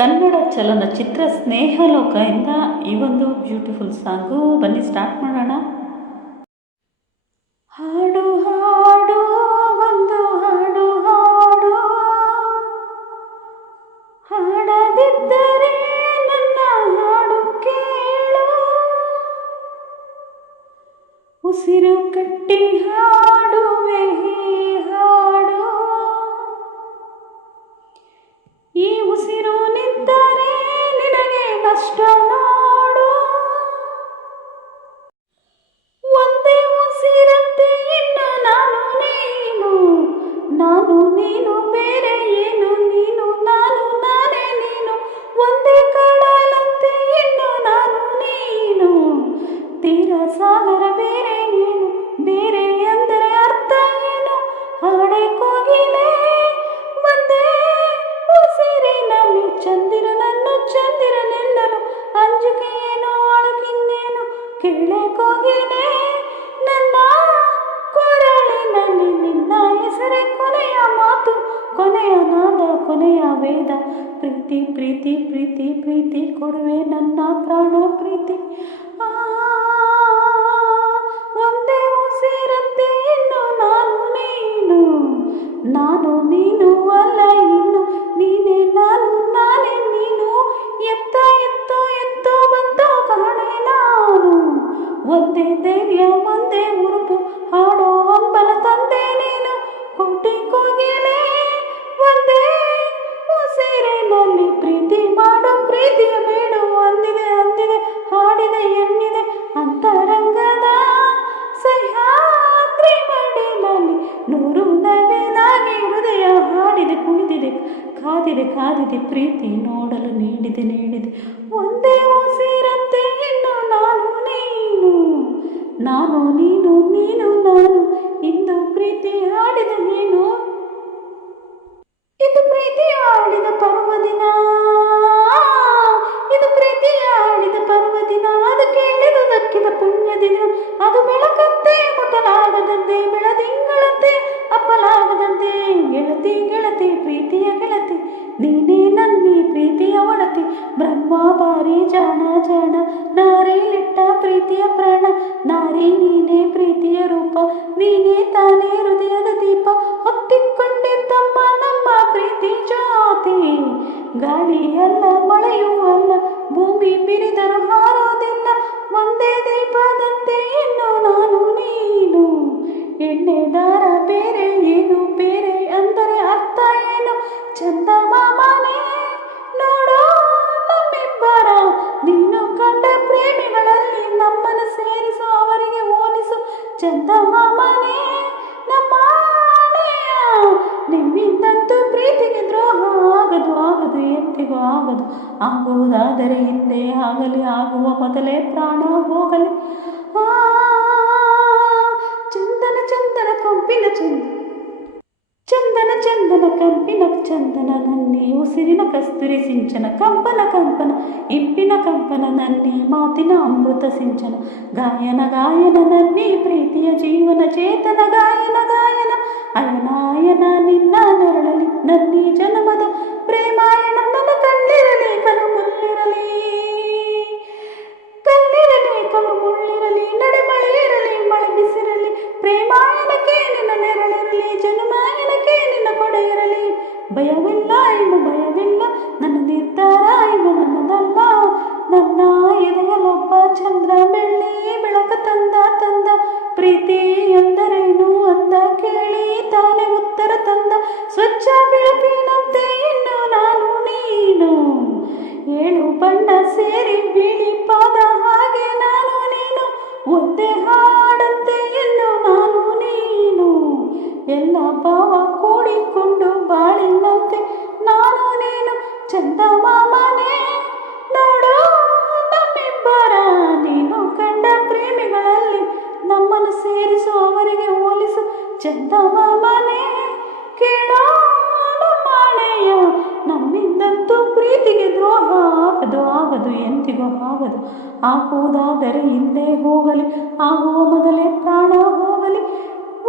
ಕನ್ನಡ ಚಲನಚಿತ್ರ ಸ್ನೇಹಲೋಕ ಇಂದ ಈ ಒಂದು ಬ್ಯೂಟಿಫುಲ್ ಸಾಂಗು. ಬನ್ನಿ ಸ್ಟಾರ್ಟ್ ಮಾಡೋಣ. ಹಾಡು ಹಾಡು ಒಂದು ಹಾಡು ಹಾಡು, ಹಾಡದಿದ್ದರೆ ನನ್ನ ಹಾಡು ಕೇಳು, ಉಸಿರು ಕಟ್ಟಿ ಹಾಡುವೆ ಹಾಡು, ಈ ಉಸಿರು ನಿಂತರೆ ನಿನಗೆ ನಷ್ಟ ನೋಡು, ಒಂದೇ ಉಸಿರಂತೆ ಇನ್ನು ನಾನು ನೀನು, ನಾನು ನೀನು ಬೇರೆ ಏನು, ನೀನು ನಾನು ನಾನೇ ನೀನು, ಒಂದೇ ಕಡಲಂತೆ ಇನ್ನು ನಾನು ನೀನು, ತೀರ ಸಾಗರ ಬೇರೆ ಏನು, ಬೇರೆ ಎಂದರೆ ಅರ್ಥ ಏನು, ಹಾಡೆ ಕೋಗಿಲೆ ಒಂದೇ ಉಸಿರಿನಲ್ಲಿ ಚಂದಿರನನ್ನು ಚಂದಿರನೆನ್ನಲು, ಅಂಜಿಕೆ ಏನೋ ಅಳಕಿನ್ನೇನು, ಕೇಳೆ ಕೋಗಿಲೆ ನನ್ನ ಕೊರಳಿನಲ್ಲಿ ನಿನ್ನ ಹೆಸರೇ ಕೊನೆಯ ಮಾತು, ಕೊನೆಯ ನಾದ ಕೊನೆಯ ವೇದ, ಪ್ರೀತಿ ಪ್ರೀತಿ ಪ್ರೀತಿ ಪ್ರೀತಿ ಕೊಡುವೆ ನನ್ನ ಪ್ರಾಣ ಪ್ರೀತಿ, ಒಂದೇ ಉಸಿರಂತೆ ಇನ್ನು ನಾನು ನೀನು, ನಾನು ನೀನು ಅಲ್ಲ ಇನ್ನು, ನೀನೇ ನಾನು ನಾನೇ ನೀನು, ಎತ್ತ ಎತ್ತೋ ಎತ್ತೋ ಬಂತೋ ಕಾಣೆ ನಾನು, ಒಂದೇ ಧೈರ್ಯ ಒಂದೇ ಮುರುಪು, ಹಾಡೋ ಹಂಬಲ ತಂದೆ ನೀನು, ಕೋಟಿ ಕೋಗಿಲೆ ಒಂದೇ ಉಸಿರಿನಲ್ಲಿ ಪ್ರೀತಿ ಮಾಡು, ಪ್ರೀತಿಯ ಬೇಡು ಅಂದಿದೆ ಅಂದಿದೆ, ಹಾಡಿದೆ ಎಣ್ಣಿದೆ ಅಂತರಂಗದ ಸಹ್ಯಾದ್ರಿ ಮಡಿಲಲ್ಲಿ, ನೂರು ನವಿಲಾಗಿ ಹೃದಯ ಹಾಡಿದೆ ಕುಣಿದಿದೆ, ಕಾದಿದೆ ಕಾದಿದೆ ಪ್ರೀತಿ ನೋಡಲು ನೀಡಿದೆ ನೀಡಿದೆ, ಒಂದೇ ಉಸಿರಂತೆ ಇನ್ನು ನಾನು ನೀನು, ನಾನು ನೀನು ನೀನು ನಾನು, ಇಂದು ಪ್ರೀತಿ ಹಾಡಿದ ನೀನು, ಇದು ಪ್ರೀತಿ ಹಾಡಿದ ಪರ್ವದಿನ, ಇದು ಪ್ರೀತಿ ಹಾಡಿದ ಪರ್ವದಿನ, ಅದು ಕೇಳಿದು ದಕ್ಕಿದ ಪುಣ್ಯ ದಿನ, ಅದು ಬೆಳಕಂತೆ ಮುಟ್ಟಲಾಗದಂತೆ, ಬೆಳದಿಂಗಳಂತೆ ಅಪ್ಪಲಾಗದಂತೆ, ಗೆಳತಿ ಗೆಳತಿ ಪ್ರೀತಿಯ ಗೆಳತಿ, ನೀನೇ ನನ್ನಿ ಪ್ರೀತಿಯ ಒಡತಿ, ಬ್ರಹ್ಮ ಬಾರಿ ಜಾಣ ಜಾಣ, ನಾರಿಲಿಟ್ಟ ಪ್ರೀತಿಯ ಪ್ರಾಣ, ನಾರಿ ನೀನೇ ಪ್ರೀತಿಯ ರೂಪ, ನೀನೇ ತಾನೇ ಹೃದಯದ ದೀಪ, ಹೊತ್ತಿಕೊಂಡಿದ್ದಮ್ಮ ನಮ್ಮ ಪ್ರೀತಿ ಜ್ಯೋತಿ, ಗಾಳಿ ಅಲ್ಲ ಮಳೆಯೂ ಅಲ್ಲ, ಭೂಮಿ ಬಿರಿದರೂ ಹಾರೋದಿಲ್ಲ, ಒಂದೇ ದೀಪದಂತೆ ಇನ್ನು ನಾನು ನೀನು, ಎಣ್ಣೆ ದಾರ ಬೇರೆ ಏನು, ಬೇರೆ ಅಂದರೆ ಅರ್ಥ ಏನು, ಚಂದಮಾಮನೇ ನೋಡೋ ನಮ್ಮಿಬ್ಬರ, ನೀನು ಕಂಡ ಪ್ರೇಮಿಗಳಲ್ಲಿ ನಮ್ಮನ್ನು ಸೇರಿಸು, ಅವರಿಗೆ ಹೋಲಿಸು, ಚಂದಮಾಮನೇ ನಮ್ಮ ಆಣೆಯ, ನಿಮ್ಮಿಂದಂತೂ ಪ್ರೀತಿಗೆ ದ್ರೋಹ ಆಗದು ಆಗದು ಎಂದಿಗೂ ಆಗದು, ಆಗುವುದಾದರೆ ಹಿಂದೆ ಆಗಲಿ, ಆಗುವ ಮೊದಲೇ ಪ್ರಾಣ ಹೋಗಲಿ, ಚಂದನ ಚಂದನ ಕಂಪಿನ ಚಂದನ ಚಂದನ ಕಂಪಿನ ಚಂದನ, ನನ್ನಿ ಉಸಿರಿನ ಕಸ್ತೂರಿ ಸಿಂಚನ, ಕಂಪನ ಕಂಪನ ಇಂಪಿನ ಕಂಪನ, ನನ್ನಿ ಮಾತಿನ ಅಮೃತ ಸಿಂಚನ, ಗಾಯನ ಗಾಯನ ನನ್ನಿ ಪ್ರೀತಿಯ ಜೀವನ ಚೇತನ, ಗಾಯನ ಗಾಯನ ಅಯನಾಯನ ನಿನ್ನ ನೆರಳಲಿ, ನನ್ನಿ ಜನ್ಮದ ಪ್ರೇಮಾಯಣ, ನನ್ನ ಕಣ್ಣಿರಲಿ ಕಲು ಮುಳ್ಳಿರಲಿ, ಕಲ್ಲಿರಲಿ ಕಲು ಮುಳ್ಳಿರಲಿ, ನಡೆ ಮಳೆ ಇರಲಿ ಮಳೆ ಬಿಸಿರಲಿ, ಪ್ರೇಮಾಯಣಕ್ಕೆ ನಿನ್ನ ನೆರಳಿರಲಿ, ಜನ್ಮಾಯಣಕ್ಕೆ ನಿನ್ನ ಕೊಡೆ ಇರಲಿ, ಭಯವಿಲ್ಲ ಇನ್ನು ಭಯವಿಲ್ಲ, ನನ್ನ ನಿರ್ಧಾರ ಇನ್ನು ನನ್ನದಲ್ಲ, ನನ್ನ ಎದೆಯಲೊಬ್ಬ ಚಂದ್ರ ಬೆಳ್ಳಿ ಬೆಳಕ ತಂದ ತಂದ, ಪ್ರೀತಿ ಎಂದರೇನು ಅಂದ ಕೇಳಿ ತಾನೆ ಉತ್ತರ ತಂದ, ಸ್ವಚ್ಛ ಬೆಳಕಿನಂತೆ ಇನ್ನು ನಾನು ನೀನು, ಏಳು ಬಣ್ಣ ಸೇರಿ ಬಿಳಿ ಪಾದ ಹಾಗೆ ನಾನು ನೀನು, ಒಂದೇ ಹಾಡಂತೆ ಇನ್ನು ನಾನು ನೀನು, ಎಲ್ಲ ಭಾವ ಕೂಡಿಕೊಂಡು ಬಾಳಿನಂತೆ ನಾನು ನೀನು, ಚಂದಮಾಮನೇ ನೋಡು ನಮ್ಮಿಬ್ಬರ, ನೀನು ಕಂಡ ಪ್ರೇಮಿಗಳಲ್ಲಿ ನಮ್ಮನ್ನು ಸೇರಿಸು, ಅವರಿಗೆ ಹೋಲಿಸು, ಚಂದಮಾಮನೇ ಕೇಳೋ ನಮ್ಮಾಣೆಯ, ನಮ್ಮಿಂದಂತೂ ಪ್ರೀತಿಗೆ ದ್ರೋಹ ಆಗದು ಆಗದು ಎಂದಿಗೂ ಆಗದು, ಆಗುವುದಾದರೆ ಹಿಂದೆ ಹೋಗಲಿ, ಆಗುವ ಮೊದಲೇ ಪ್ರಾಣ ಹೋಗಲಿ,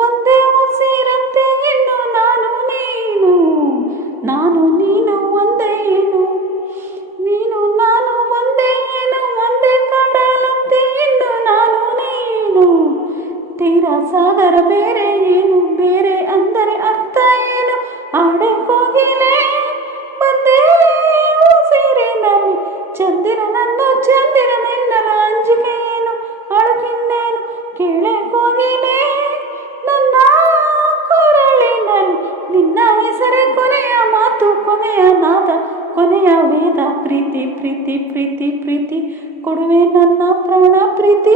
ಒಂದೇ ಉಸಿರಂತೆ ಇನ್ನು ನಾನು ನೀನು, ನಾನು ನೀನು ಒಂದೇ ಏನು. ಸಾಗರ ಬೇರೆ ಏನು, ಬೇರೆ ಅಂದರೆ ಅರ್ಥ ಏನು, ಆಡೆ ಕೋಗಿಲೆ ಬಂದೇ ಉಸಿರಿನಲ್ಲಿ, ಚಂದಿರನನ್ನು ಚಂದಿರನೆನ್ನಲು ಅಂಜಿಕೆ ಏನು, ಅಳುಕಿನ್ನೇನು, ಕೇಳೆ ಕೋಗಿಲೆ ನನ್ನ ಕೊರಳಿನಲ್ಲಿ, ನಿನ್ನ ಹೆಸರೇ ಕೊನೆಯ ಮಾತು, ಕೊನೆಯ ನಾದ, ಕೊನೆಯ ವೇದ. ಪ್ರೀತಿ ಪ್ರೀತಿ ಪ್ರೀತಿ ಪ್ರೀತಿ ಕೊಡುವೆ ನನ್ನ ಪ್ರಾಣ ಪ್ರೀತಿ.